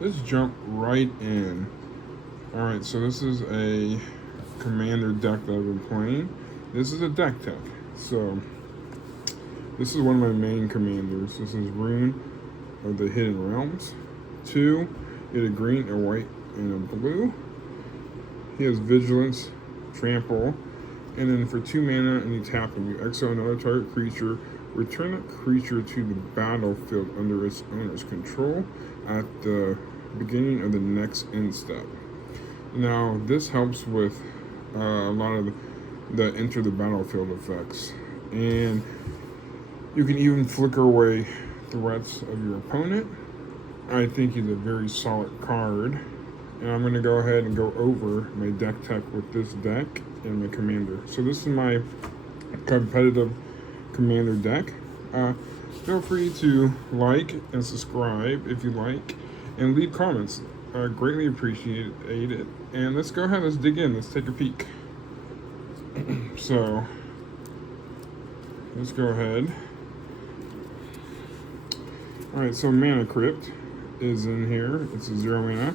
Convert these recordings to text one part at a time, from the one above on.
let's jump right in. Alright, so this is a commander deck that I've been playing. This is a deck tech. So, this is one of my main commanders. This is Roon of the Hidden Realms. 2, get a green, a white, and a blue. He has Vigilance, Trample, and then for 2 mana and you tap him, you exile another target creature, return that creature to the battlefield under its owner's control at the beginning of the next end step. Now, this helps with a lot of the enter the battlefield effects. And you can even flicker away threats of your opponent. I think he's a very solid card. And I'm going to go ahead and go over my deck tech with this deck and my commander. So this is my competitive commander deck. Feel free to like and subscribe if you like, and leave comments. Greatly appreciate it. And let's go ahead, let's dig in, let's take a peek. So, let's go ahead. Alright, so Mana Crypt is in here. It's a 0 mana.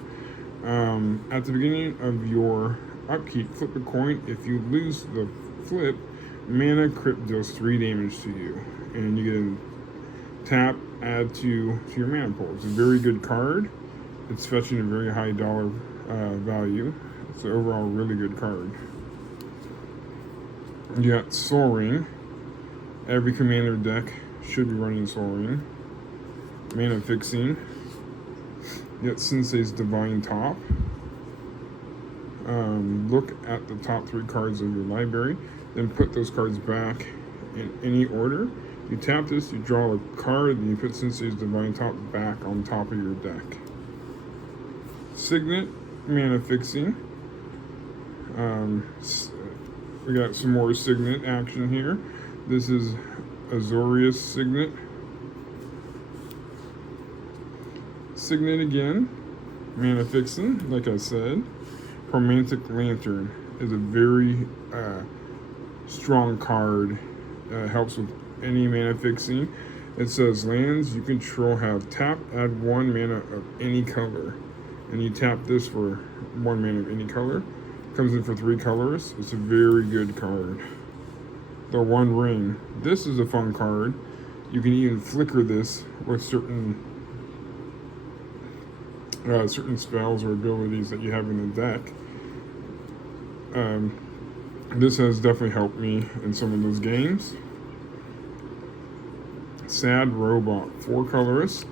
At the beginning of your upkeep, flip a coin. If you lose the flip, Mana Crypt deals 3 damage to you. And you can tap, add to your mana pool. It's a very good card. It's fetching a very high dollar value. It's an overall really good card. You got Soul Ring. Every commander deck should be running Soul Ring. Mana Fixing. You got Sensei's Divine Top. Look at the top 3 cards of your library, then put those cards back in any order. You tap this, you draw a card, and you put Sensei's Divine Top back on top of your deck. Signet, Mana Fixing. We got some more Signet action here. This is Azorius Signet. Signet again, Mana Fixing, like I said. Romantic Lantern is a very strong card. Helps with any mana fixing. It says lands you control have tap, add 1 mana of any color. And you tap this for 1 mana of any color. Comes in for 3 colors. It's a very good card. The One Ring. This is a fun card. You can even flicker this with certain spells or abilities that you have in the deck. This has definitely helped me in some of those games. Sad Robot, 4 colorless.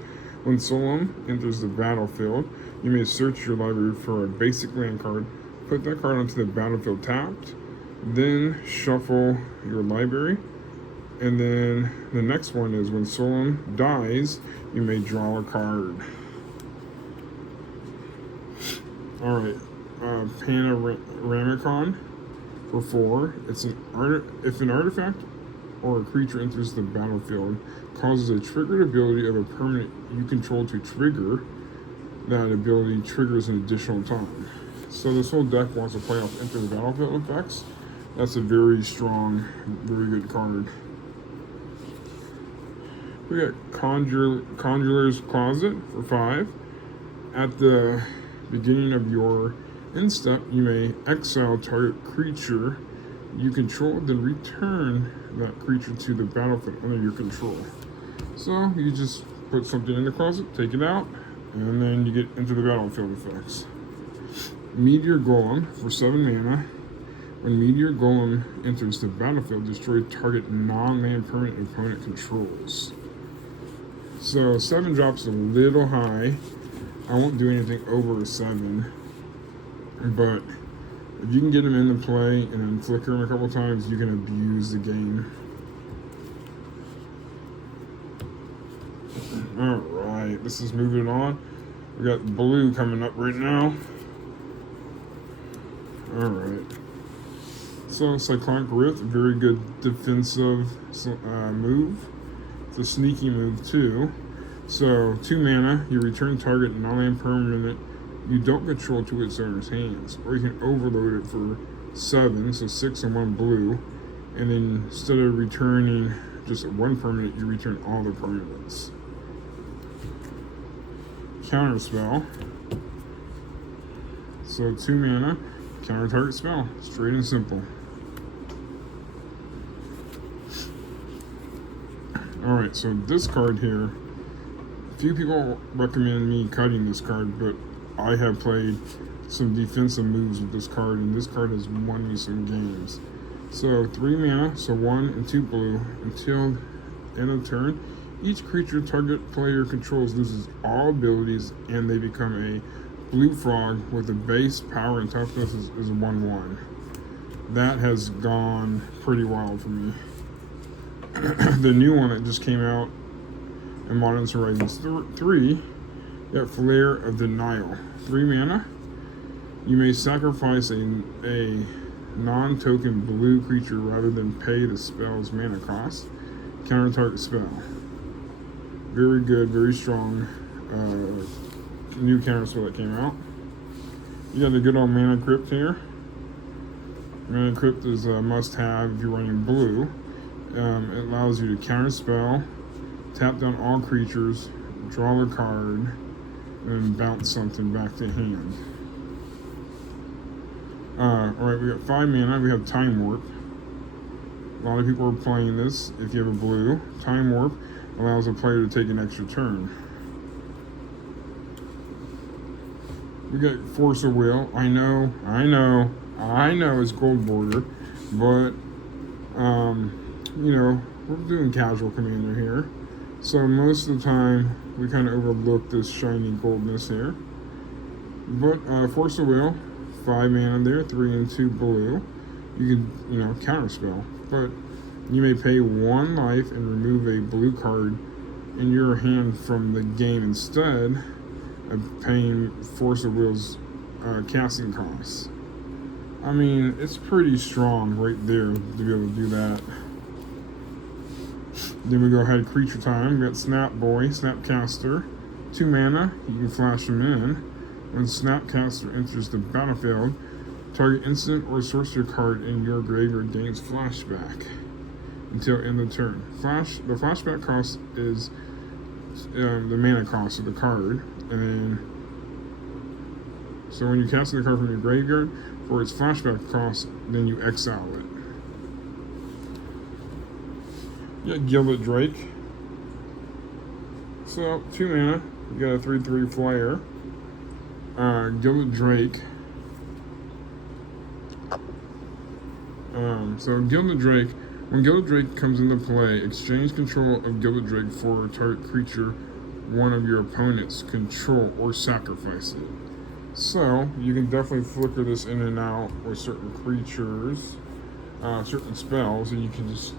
When Solemn enters the battlefield, you may search your library for a basic land card, put that card onto the battlefield tapped, then shuffle your library. And then the next one is when Solemn dies, you may draw a card. Alright, Panoramicon for 4. It's if an artifact or a creature enters the battlefield, causes a triggered ability of a permanent you control to trigger, that ability triggers an additional time. So this whole deck wants to play off enter the battlefield effects. That's a very strong, very good card. We got Conjurer's Closet for 5. At the beginning of your end step, you may exile target creature you control, then return that creature to the battlefield under your control. So you just put something in the closet, take it out, and then you get into the battlefield effects. Meteor Golem for 7 mana. When Meteor Golem enters the battlefield, destroy target non-land permanent opponent controls. So 7 drops a little high. I won't do anything over a 7, but if you can get him into play and then flicker him a couple times, you can abuse the game. Alright, this is moving on. We got blue coming up right now. Alright. So Cyclonic Rift, a very good defensive move. It's a sneaky move too. So 2 mana, you return target non-land permanent you don't control to its owner's hands, or you can overload it for 7, so 6 and 1 blue, and then instead of returning just 1 permanent, you return all the permanents. counter spell. So 2 mana, counter target spell. Straight and simple. Alright, so this card here, few people recommend me cutting this card, but I have played some defensive moves with this card, and this card has won me some games. So 3 mana, so 1 and 2 blue, until end of turn. Each creature target player controls loses all abilities, and they become a blue frog with a base power and toughness is 1/1. That has gone pretty wild for me. The new one that just came out in Modern Horizons 3, you got Flare of Denial. 3 mana. You may sacrifice a non-token blue creature rather than pay the spell's mana cost. Counter target spell. Very good, very strong new counter spell that came out. You got the good old Mana Crypt here. Mana Crypt is a must-have if you're running blue. It allows you to counter spell, tap down all creatures, draw a card, and bounce something back to hand. Alright, we got 5 mana. We have Time Warp. A lot of people are playing this. If you have a blue, Time Warp allows a player to take an extra turn. We got Force of Will. I know it's gold border, but you know, we're doing casual commander here, so most of the time we kind of overlook this shiny goldness here. But Force of Will, 5 mana there, 3 and 2 blue. You can, you know, counterspell, but you may pay 1 life and remove a blue card in your hand from the game instead of paying Force of Will's casting costs. I mean, it's pretty strong right there to be able to do that. Then we go ahead, creature time. We got Snap Boy, Snapcaster, 2 mana. You can flash them in. When Snapcaster enters the battlefield, target instant or sorcery card in your graveyard gains flashback until end of turn. The flashback cost is the mana cost of the card, and then so when you cast the card from your graveyard for its flashback cost, then you exile it. You got Gilded Drake. So 2 mana. You got a 3/3 flyer. Gilded Drake. So Gilded Drake. When Gilded Drake comes into play, exchange control of Gilded Drake for a target creature one of your opponents control or sacrifice it. So you can definitely flicker this in and out with certain creatures, certain spells, and you can just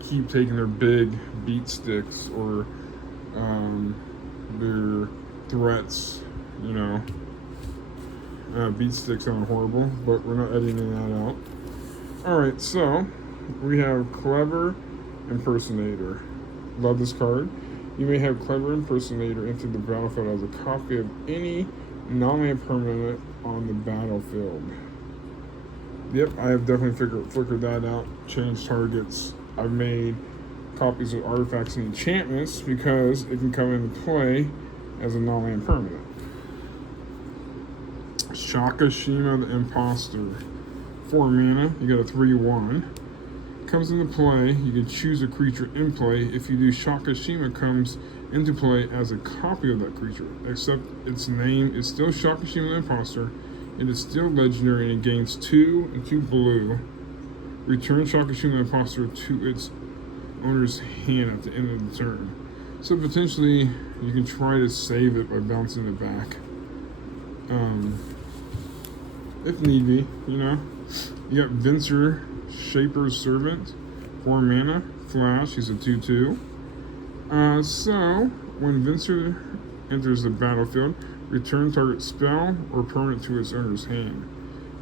keep taking their big beat sticks or their threats, you know. Beat sticks sound horrible, but we're not editing that out. Alright, so we have Clever Impersonator. Love this card. You may have Clever Impersonator enter the battlefield as a copy of any non-land permanent on the battlefield. Yep, I have definitely flickered that out. Changed targets. I've made copies of artifacts and enchantments because it can come into play as a non-land permanent. Sakashima the Impostor. 4 mana, you got a 3/1. Comes into play, you can choose a creature in play. If you do, Sakashima comes into play as a copy of that creature, except its name is still Sakashima the Impostor. It is still legendary and it gains 2 and 2 blue. Return Sakashima the Impostor to its owner's hand at the end of the turn. So potentially you can try to save it by bouncing it back. If need be, you know. You got Venser, Shaper's Servant, 4 mana, flash, he's a 2/2. So, when Venser enters the battlefield, return target spell or permanent to its owner's hand.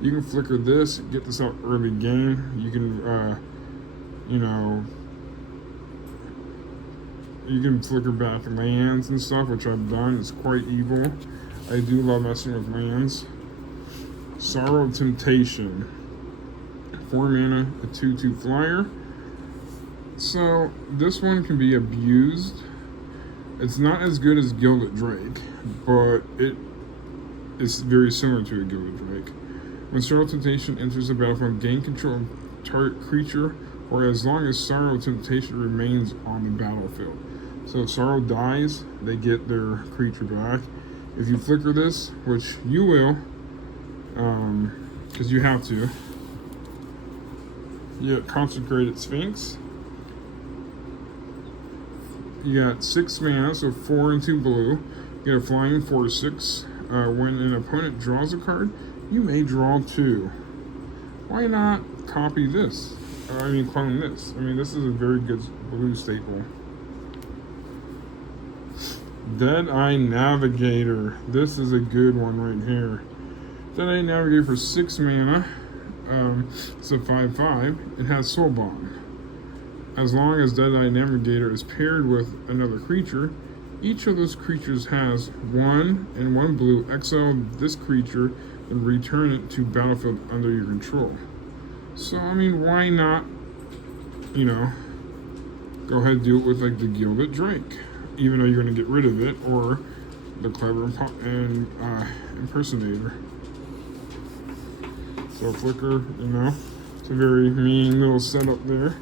You can flicker this, get this out early game. You can, you know, you can flicker back lands and stuff, which I've done. It's quite evil. I do love messing with lands. Sorrow of Temptation. 4 mana, a 2/2 flyer. So this one can be abused. It's not as good as Gilded Drake, but it is very similar to a Gilded Drake. When Sorrow Temptation enters the battlefield, gain control of target creature, or as long as Sorrow Temptation remains on the battlefield. So if Sorrow dies, they get their creature back. If you flicker this, which you will, because you have to, you got Consecrated Sphinx. You got 6 mana, so 4 and 2 blue. You get a flying 4/6. When an opponent draws a card, you may draw 2. Why not copy this? Clone this. This is a very good blue staple. Deadeye Navigator. This is a good one right here. Deadeye Navigator for 6 mana. It's a 5/5. It has Soul Bond. As long as Deadeye Navigator is paired with another creature, each of those creatures has 1 and 1 blue. Exile this creature and return it to battlefield under your control. So, why not, go ahead and do it with like the Gilded Drake, even though you're going to get rid of it, or the Clever Impersonator. So Flicker, it's a very mean little setup there.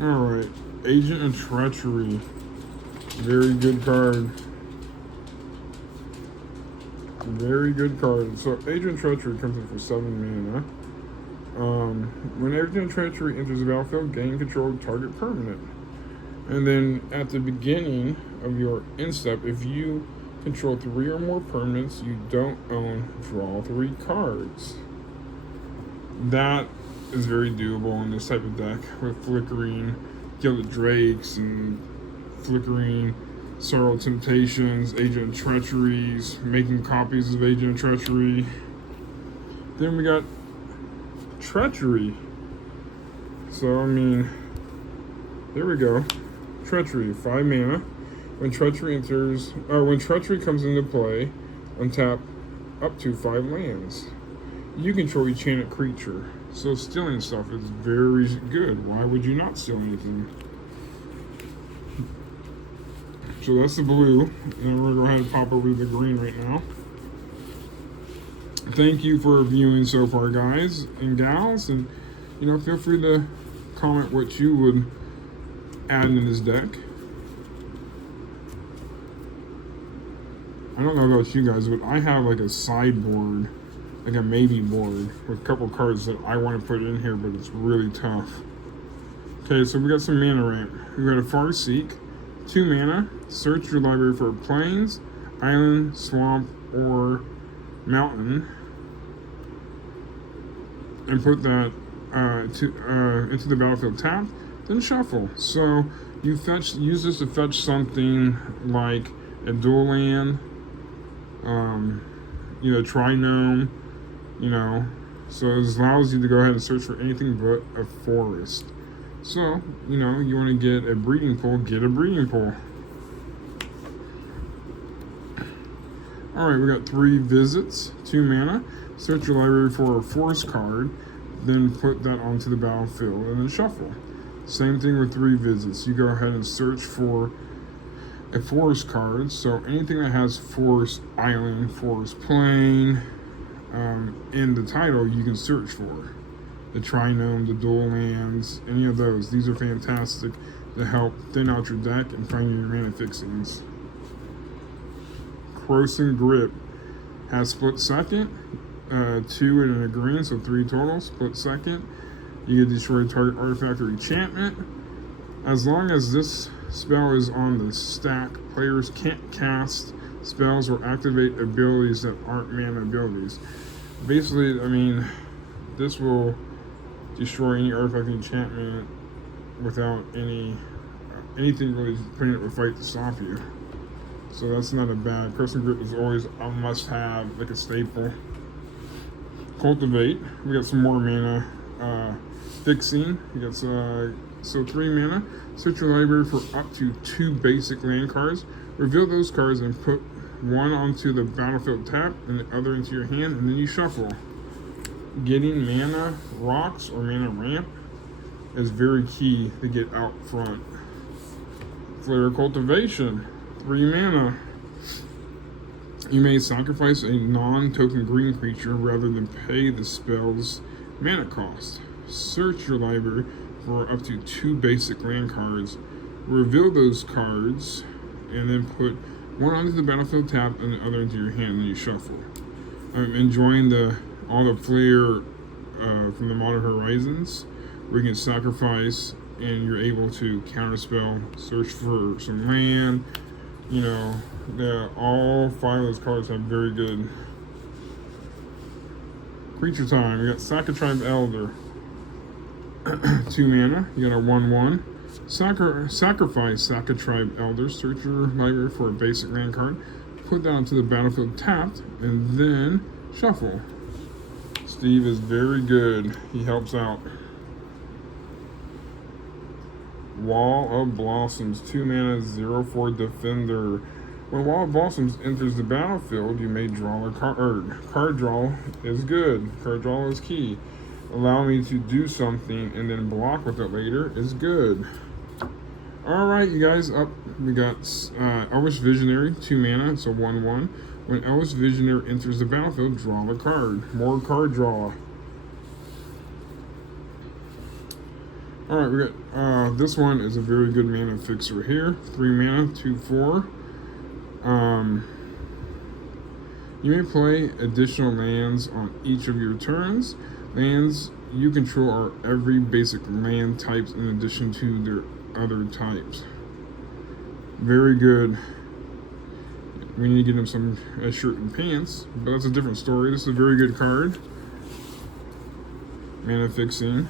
Alright, Agent of Treachery. Very good card. Very good card. So Agent of Treachery comes in for 7 mana. When Agent of Treachery enters the battlefield, gain control of target permanent. And then at the beginning of your end step, if you control 3 or more permanents you don't own, draw 3 cards. That is very doable in this type of deck with flickering Gilded Drakes and flickering Sorrow Temptations, Agent of Treacheries, making copies of Agent of Treachery. Then we got Treachery. So there we go. Treachery, 5 mana. When Treachery comes into play, untap up to 5 lands. You control each enchanted creature. So stealing stuff is very good. Why would you not steal anything? So that's the blue. And we're going to go ahead and pop over to the green right now. Thank you for viewing so far, guys and gals. And, feel free to comment what you would add in this deck. I don't know about you guys, but I have like a sideboard, like a maybe board with a couple cards that I want to put in here, but it's really tough. Okay, so we got some mana ramp. We got a Farseek, 2 mana. Search your library for plains, island, swamp, or mountain, and put that into the battlefield tapped. Then shuffle. So you use this to fetch something like a dual land, Trinome, so it allows you to go ahead and search for anything but a forest. So, you want to get a breeding pool, get a breeding pool. Alright, we got 3 visits, 2 mana. Search your library for a forest card, then put that onto the battlefield, and then shuffle. Same thing with 3 visits. You go ahead and search for a forest card, so anything that has forest island, forest plain in the title you can search for. The Trinome, the dual lands, any of those. These are fantastic to help thin out your deck and find your mana fixings. Crossing Grip has split second, 2 and a green, so 3 total. Split second. You can destroy target artifact or enchantment. As long as this spell is on the stack, players can't cast spells or activate abilities that aren't mana abilities. Basically, this will destroy any artifact enchantment without anything really putting it in a fight to stop you. So that's not a bad. Crossing Grip is always a must-have, like a staple. Cultivate. We got some more mana fixing. We got 3 mana. Search your library for up to 2 basic land cards. Reveal those cards and put one onto the battlefield tap and the other into your hand, and then you shuffle. Getting mana rocks or mana ramp is very key to get out front. Flare Cultivation, 3 mana. You may sacrifice a non-token green creature rather than pay the spell's mana cost. Search your library for up to 2 basic land cards. Reveal those cards, and then put one onto the battlefield tapped and the other into your hand, and you shuffle. I'm enjoying all the flair from the Modern Horizons, where you can sacrifice and you're able to counterspell, search for some land. You know, all 5 of those cards have very good creature time. You got Sakashima Elder, 2 mana. You got a 1/1. Sacrifice Sakashima Elder. Search your library for a basic land card. Put that onto the battlefield tapped, and then shuffle. Steve is very good. He helps out. Wall of Blossoms, 2 mana, 0/4 defender. When Wall of Blossoms enters the battlefield, you may draw a card. Card draw is good. Card draw is key. Allow me to do something and then block with it later is good. Alright, you guys, up we got Elvish Visionary, 2 mana, it's a 1/1. When Elvish Visionary enters the battlefield, draw a card. More card draw. Alright, we got this one is a very good mana fixer here. 3 mana, 2/4. You may play additional lands on each of your turns. Lands you control are every basic land types in addition to their other types. Very good. We need to get him some shirt and pants, but that's a different story. This is a very good card. Mana fixing.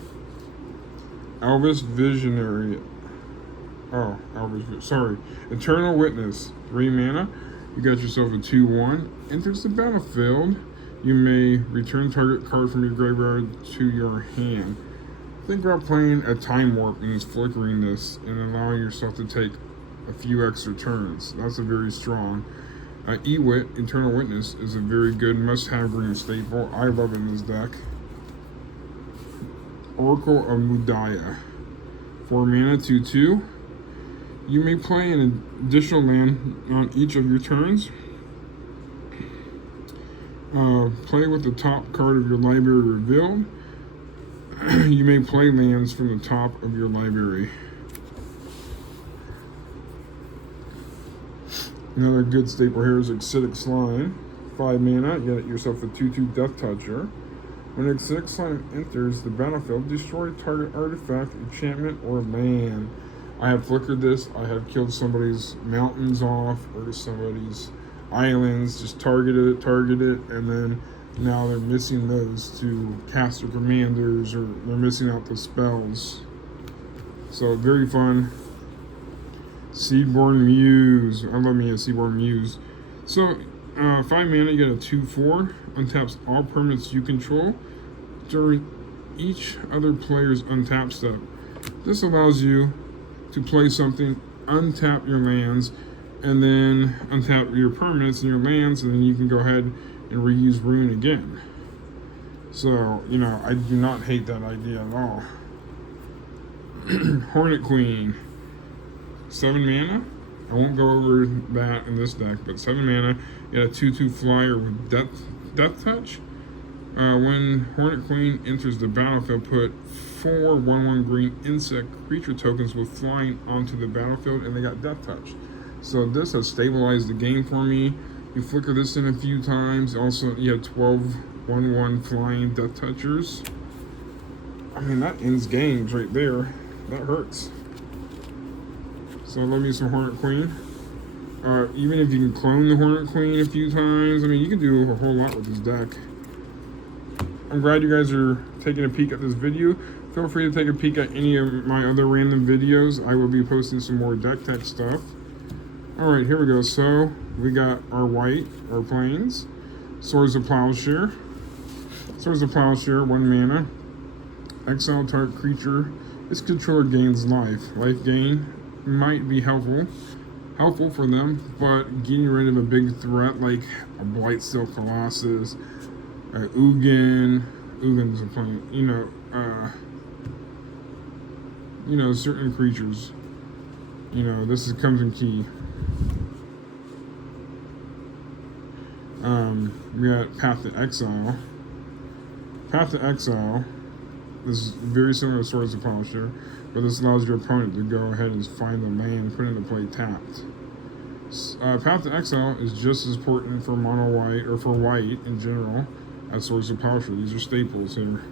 Elvish Visionary. Oh, sorry. Eternal Witness, 3 mana. You got yourself a 2/1. Enters the battlefield. You may return target card from your graveyard to your hand. Think about playing a Time Warp and just flickering this and allowing yourself to take a few extra turns. That's a very strong. Ewit, Eternal Witness, is a very good must-have green staple. I love it in this deck. Oracle of Mul Daya, 4 mana, 2/2. You may play an additional land on each of your turns. Play with the top card of your library revealed. You may play lands from the top of your library. Another good staple here is Acidic Slime, 5 mana. You get yourself a 2/2 Death Toucher. When Acidic Slime enters the battlefield, destroy target artifact, enchantment, or land. I have flickered this. I have killed somebody's mountains off or somebody's islands. Just target it, and then now they're missing those to cast their commanders, or they're missing out the spells. So very fun. Seedborn Muse. I love me a Seedborn Muse. So 5 mana, you get a 2/4. Untaps all permanents you control during each other player's untap step. This allows you to play something, untap your lands, and then untap your permanents and your lands, and then you can go ahead and reuse Roon again. So, you know, I do not hate that idea at all. Hornet Queen, 7 mana. I won't go over that in this deck, but 7 mana. You got a 2/2 flyer with Death Touch. When Hornet Queen enters the battlefield, put 4 1/1 green insect creature tokens with flying onto the battlefield, and they got Death Touch. So this has stabilized the game for me. You flicker this in a few times. Also, you have 12 1/1 flying Death Touchers. I mean, that ends games right there. That hurts. So I love me some Hornet Queen. Even if you can clone the Hornet Queen a few times, I mean, you can do a whole lot with this deck. I'm glad you guys are taking a peek at this video. Feel free to take a peek at any of my other random videos. I will be posting some more deck tech stuff. Alright, here we go. So, we got our white, our plains. Swords of Plowshare. Swords of Plowshare, 1 mana. Exile target creature. Its controller gains life. Life gain might be helpful for them, but getting rid of a big threat like a Blightsteel Colossus, Ugin's a plant, certain creatures, You know, this comes in key. We got Path to Exile. Path to Exile is very similar to Swords of Polisher, but this allows your opponent to go ahead and find the land, put it into play tapped. Path to Exile is just as important for mono white, or for white in general, as Swords of Polisher. These are staples here.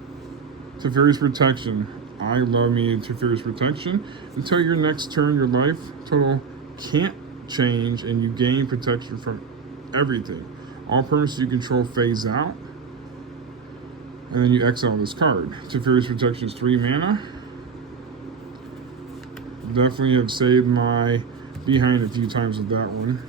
Teferi's Protection. I love me Teferi's Protection. Until your next turn, your life total can't change, and you gain protection from everything. All permanents you control phase out, and then you exile this card. Teferi's Protection is 3 mana. Definitely have saved my behind a few times with that one.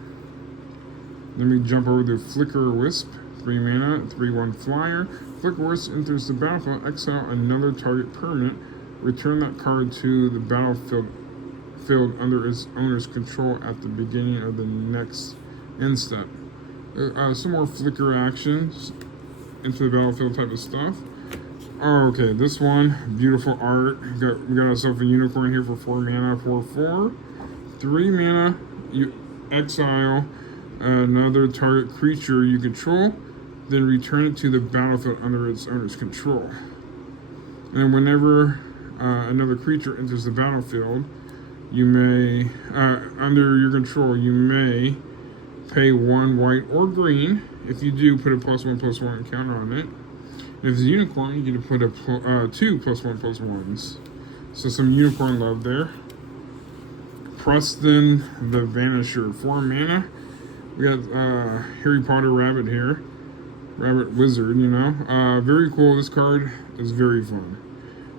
Then we jump over to Flickerwisp, 3 mana, 3/1 flyer. Flickerwisp enters the battlefield, exile another target permanent, return that card to the battlefield under its owner's control at the beginning of the next end step. Some more flicker actions into the battlefield type of stuff. Oh, okay, this one, beautiful art. We got ourselves a unicorn here for 4 mana, 4/4. 3 mana, you exile another target creature you control, then return it to the battlefield under its owner's control. And whenever another creature enters the battlefield, you may, under your control, you may pay 1 white or green. If you do, put a +1/+1 counter on it. If it's a unicorn, you get to put a 2 +1/+1s. So some unicorn love there. Preston the Vanisher, 4 mana. We got Harry Potter rabbit here. Rabbit wizard, you know. Very cool. This card is very fun.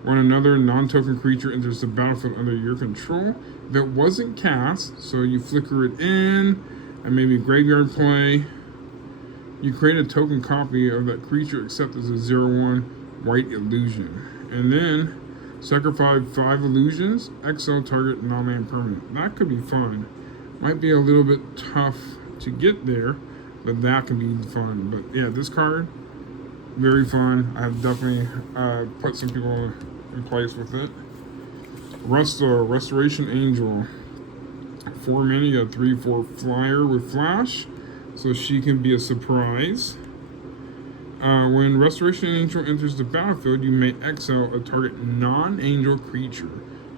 When another non-token creature enters the battlefield under your control, if it wasn't cast, so you flicker it in, and maybe graveyard play, you create a token copy of that creature except as a 0/1 white illusion. And then sacrifice 5 illusions, exile target non-land permanent. That could be fun. Might be a little bit tough to get there, but that can be fun. But yeah, this card, very fun. I have definitely put some people in place with it. Restoration Angel. 4 mana, you got 3/4 flyer with flash, so she can be a surprise. When Restoration Angel enters the battlefield, you may exile a target non-angel creature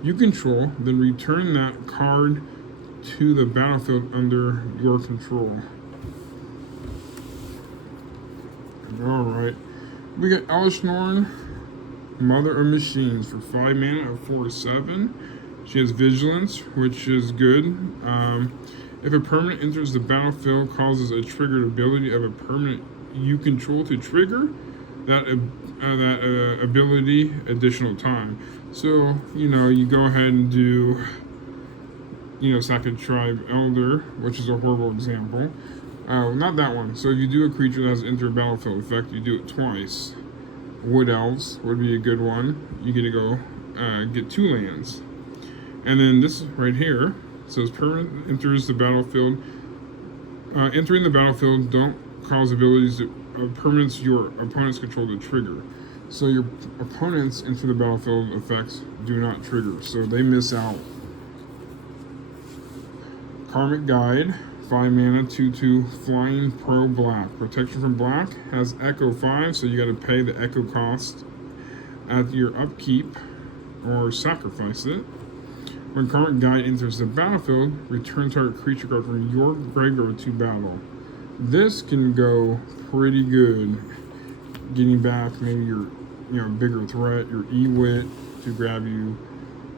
you control, then return that card to the battlefield under your control. Alright, we got Elesh Norn, Mother of Machines, for 5 mana of 4/7. She has Vigilance, which is good. If a permanent enters the battlefield, causes a triggered ability of a permanent you control to trigger that ability additional time. So, you know, you go ahead and do, you know, Sacred Tribe Elder, which is a horrible example. Not that one. So if you do a creature that has enter battlefield effect, you do it twice. Wood Elves would be a good one. You get to go get 2 lands. And then this right here says permanent enters the battlefield. Entering the battlefield, don't cause abilities of permanents your opponents control to trigger. So your opponents enter the battlefield effects do not trigger, so they miss out. Karmic Guide, 5 mana, 2/2 flying pro black. Protection from black, has Echo 5, so you got to pay the Echo cost at your upkeep or sacrifice it. When Karmic Guide enters the battlefield, return target creature card from your graveyard to battle. This can go pretty good, getting back maybe your, you know, bigger threat, your Ewit to grab you,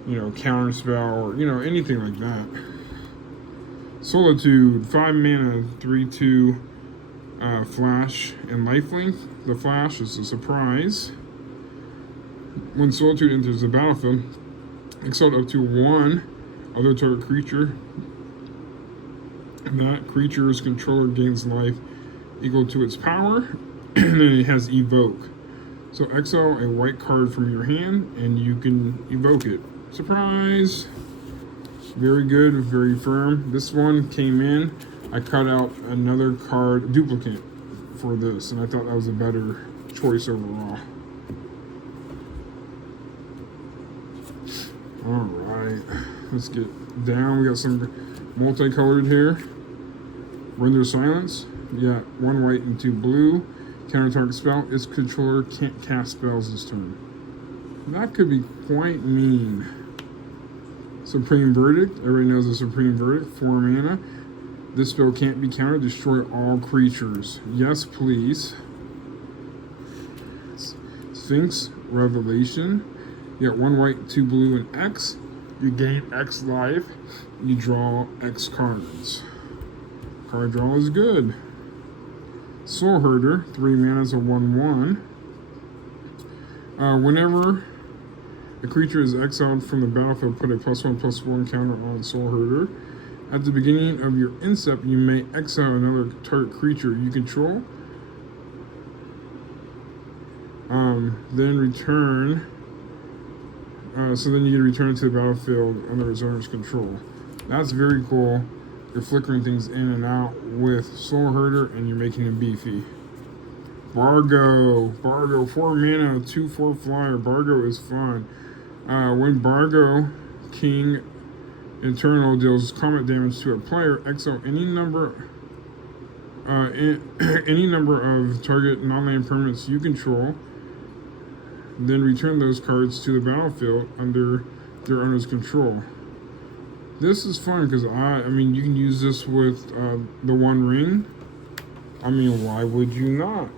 you know, counter spell, or, you know, anything like that. Solitude, 5 mana, 3/2 flash and lifelink. The flash is a surprise. When Solitude enters the battlefield, exile up to 1 other target creature. That creature's controller gains life equal to its power, and then it has Evoke. So exile a white card from your hand, and you can evoke it. Surprise! Very good, very firm. This one came in. I cut out another card, duplicate, for this, and I thought that was a better choice overall. Alright, let's get Down, we got some multicolored here. Render Silence. You got 1 white and 2 blue. Counter target spell. Its controller can't cast spells this turn. That could be quite mean. Supreme Verdict. Everybody knows the Supreme Verdict. 4 mana. This spell can't be countered. Destroy all creatures. Yes, please. Sphinx Revelation. You got 1 white, 2 blue, and X. You gain X life. You draw X cards. Card draw is good. Soul Herder. 3 mana is a 1/1. Whenever a creature is exiled from the battlefield, put a +1/+1 counter on Soul Herder. At the beginning of your incept, you may exile another target creature you control. Then return. So then you get to return to the battlefield under its owner's control. That's very cool. You're flickering things in and out with Soul Herder, and you're making it beefy. Brago. 4 mana, 2/4 flyer. Brago is fun. When Brago King Eternal deals combat damage to a player, exile any number of target non-land permanents you control. Then return those cards to the battlefield under their owner's control. This is fun because I mean you can use this with the One Ring. I mean, why would you not?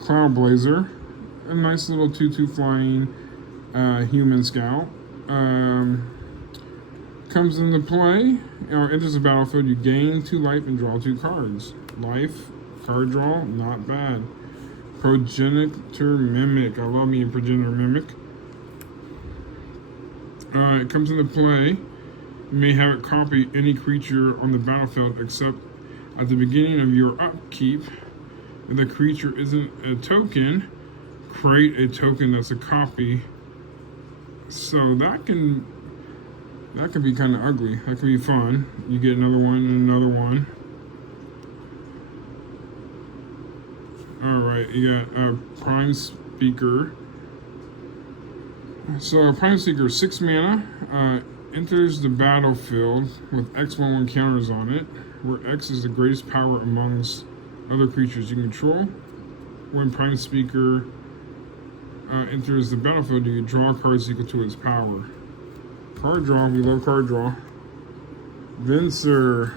Cloudblazer, a nice little 2/2 flying human scout. Comes into play, enters the battlefield, you gain 2 life and draw 2 cards. Life, card draw, not bad. Progenitor Mimic, I love me a Progenitor Mimic. It comes into play, you may have it copy any creature on the battlefield except at the beginning of your upkeep. If the creature isn't a token, create a token that's a copy. So that can be kind of ugly. That can be fun. You get another one and another one. Alright, you got Prime Speaker. So Prime Speaker, 6 mana, enters the battlefield with X/1/1 counters on it, where X is the greatest power amongst other creatures you control. When Prime Speaker enters the battlefield, you can draw cards equal to its power. Card draw, we love card draw. Venser.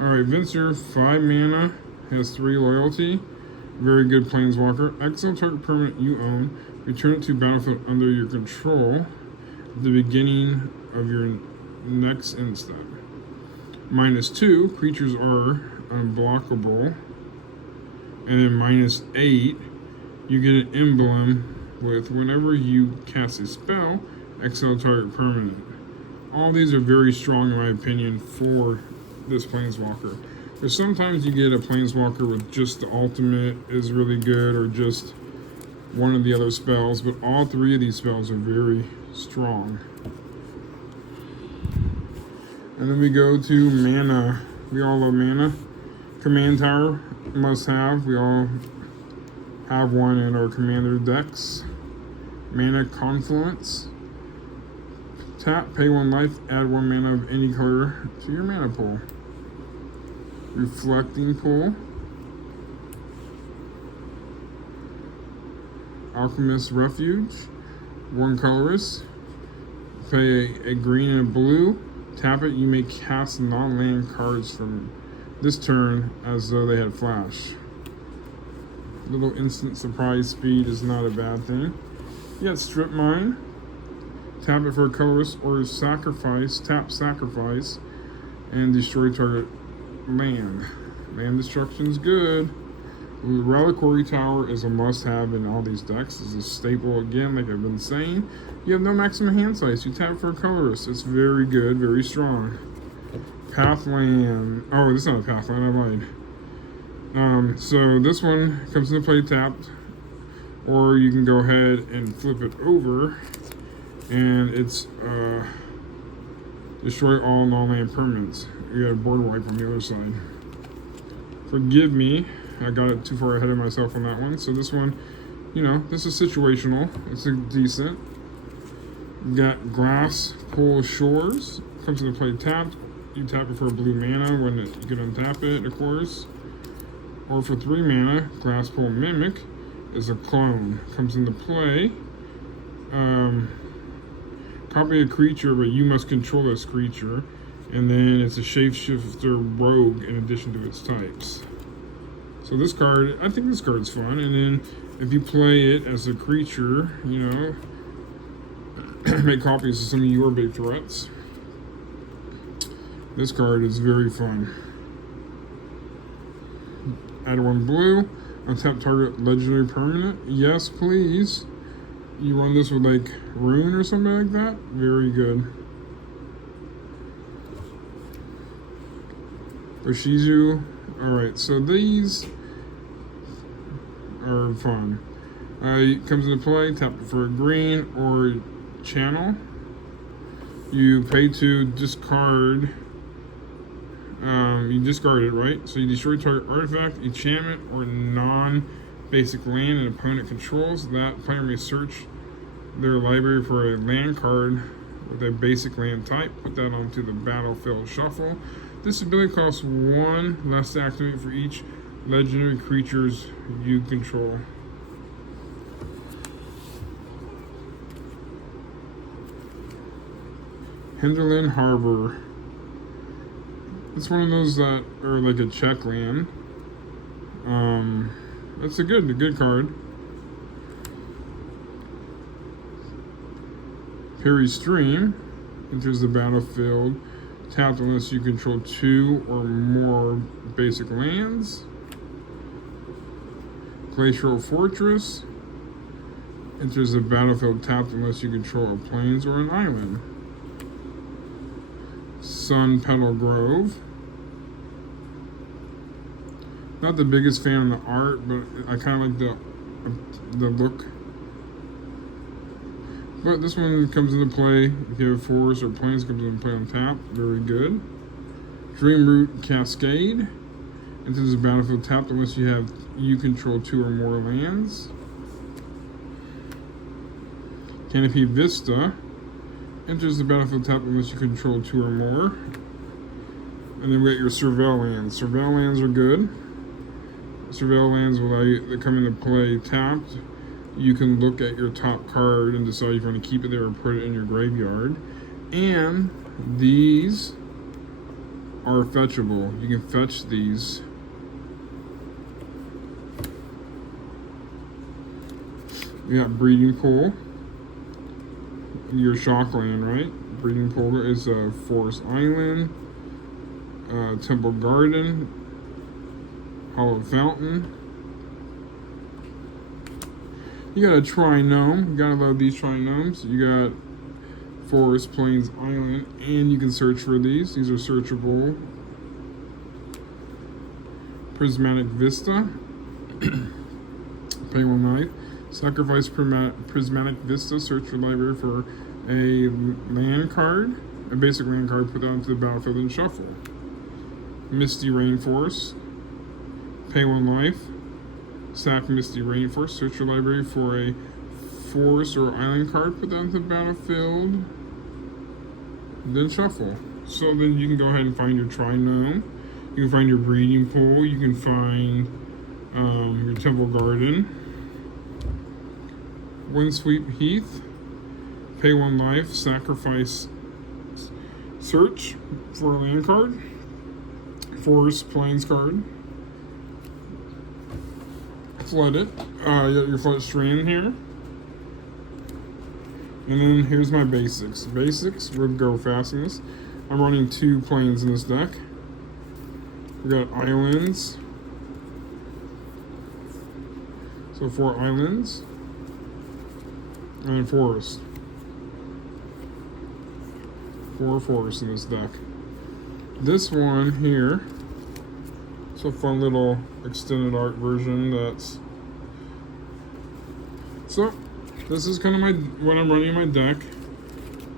Alright, Venser, 5 mana, has 3 loyalty. Very good planeswalker. Exile target permanent you own. Return it to battlefield under your control at the beginning of your next instant. -2, creatures are unblockable. And then -8, you get an emblem with whenever you cast a spell, exile target permanent. All these are very strong in my opinion for this planeswalker. But sometimes you get a planeswalker with just the ultimate is really good, or just one of the other spells, but all 3 of these spells are very strong. And then we go to mana. We all love mana. Command Tower, must have. We all have one in our commander decks. Mana Confluence. Tap, pay 1 life, add 1 mana of any color to your mana pool. Reflecting Pool. Alchemist Refuge. 1 colorless. Pay a green and a blue. Tap it, you may cast non-land cards from this turn as though they had flash. Little instant surprise speed is not a bad thing. You got Strip Mine. Tap it for a colorless or sacrifice. Tap sacrifice and destroy target land. Land destruction's good. Reliquary Tower is a must-have in all these decks. It's a staple again, like I've been saying. You have no maximum hand size. You tap for a colorless. It's very good, very strong. Pathland. Oh, this is not a Pathland, I lied. So this one comes into play tapped, or you can go ahead and flip it over, and it's destroy all non-land permanents. You got a board wipe on the other side. Forgive me, I got it too far ahead of myself on that one. So this one, you know, this is situational. It's a decent. You got Glasspool Shores. Comes into play tapped. You tap it for a blue mana when you can untap it, of course. Or for 3 mana, Glasspool Mimic is a clone. Comes into play. Copy a creature, but you must control this creature. And then it's a shapeshifter rogue in addition to its types. So this card, I think this card's fun. And then if you play it as a creature, you know, make copies of some of your big threats. This card is very fun. Add 1 blue. Untap target legendary permanent. Yes, please. You run this with like Roon or something like that. Very good. Oshizu. Alright, so these are fun. It comes into play, tap it for a green or channel. You pay to discard. You discard it, right? So you destroy target artifact, enchantment, or non-basic land an opponent controls. That player may search their library for a land card with a basic land type. Put that onto the battlefield shuffle. This ability costs 1 less to activate for each legendary creatures you control. Hinterland Harbor. It's one of those that are like a check land. That's a good card. Perry Stream enters the battlefield. Tapped unless you control 2 or more basic lands. Glacial Fortress enters the battlefield tapped unless you control a plains or an island. Sun Petal Grove. Not the biggest fan of the art, but I kind of like the look. But this one comes into play if you have forest or plains, comes into play on tap. Very good. Dreamroot Cascade enters the battlefield tapped unless you control 2 or more lands. Canopy Vista enters the battlefield tapped unless you control 2 or more. And then we got your Surveil lands. Surveil lands are good. Surveil lands will allow you to come into play tapped. You can look at your top card and decide if you want to keep it there or put it in your graveyard. And these are fetchable. You can fetch these. You got Breeding Pool. Your Shockland, right? Breeding Pool is a Forest Island, Temple Garden, Hollow Fountain. You got a Tri-Gnome. You gotta love these Tri-Gnomes. You got Forest, Plains, Island, and you can search for these. These are searchable. Prismatic Vista. Pay 1 life. Sacrifice Prismatic Vista. Search your library for a land card. A basic land card. Put that onto the battlefield and shuffle. Misty Rainforest. Pay 1 life. Sack Misty Rainforest. Search your library for a forest or island card. Put that onto the battlefield. Then shuffle. So then you can go ahead and find your Tri-Gnome. You can find your Breeding Pool. You can find your Temple Garden. Windsweep Heath. Pay 1 life. Sacrifice. Search for a land card. Forest Plains card. Flood it. You got your Flood Strand here. And then here's my basics. Basics with Go Fastness. I'm running 2 plains in this deck. We got islands. So 4 islands. And forest. 4 forests in this deck. This one here. It's a fun little extended art version that's... So, this is kind of what I'm running in my deck.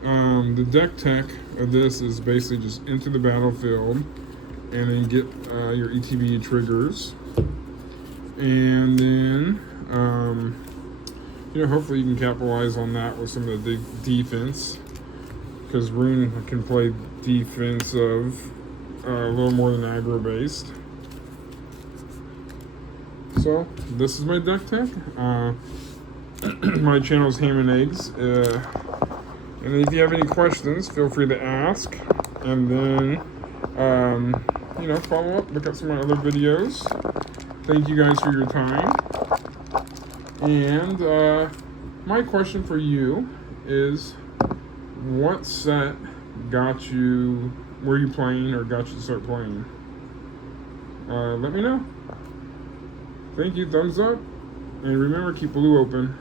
The deck tech of this is basically just enter the battlefield and then get your ETB triggers. And then you know, hopefully you can capitalize on that with some of the defense, because Roon can play defensive a little more than aggro based. So this is my deck tech. My channel is Ham and Eggs, and if you have any questions, feel free to ask, and then you know, follow up, look at some of my other videos. Thank you guys for your time. And my question for you is, what set got you, were you playing or got you to start playing? Let me know. Thank you, thumbs up, and remember, keep blue open.